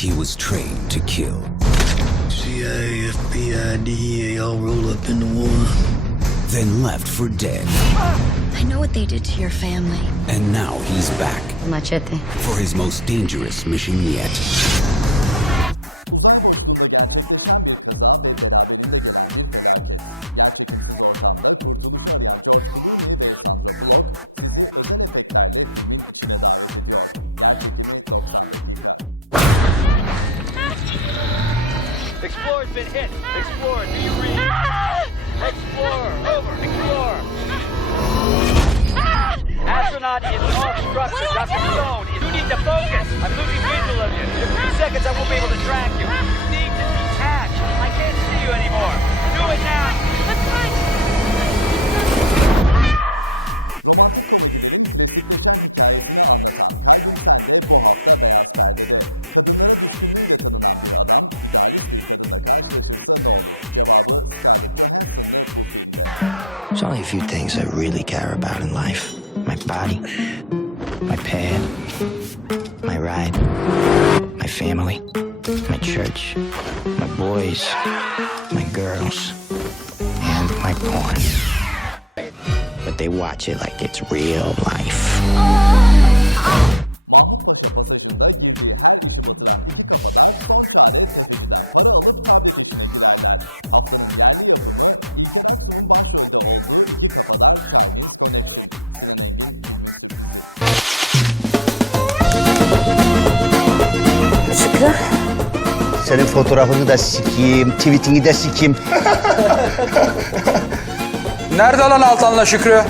he was trained to kill. CIA, FBI, DEA all roll up into one. Then left for dead. I know what they did to your family. And now he's back Machete. for his most dangerous mission yet. Explorer's been hit. Explorer, do you read? Explorer, over. Explorer. Astronaut is off structure. Dr. Stone, you need to focus. I'm losing visual of you. In a few seconds, I won't be able to track you. You need to detach. I can't see you anymore. Do it now. That's fine. There's only a few things I really care about in life. My body, my pad, my ride, my family, my church, my boys, my girls, and my porn. But they watch it like it's real life. Senin fotoğrafını da sikeyim, tweetini de sikeyim. Nerede lan Altan'la Şükrü?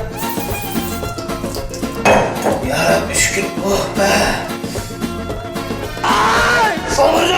Ya Müşkül, oh be. Ay! Olur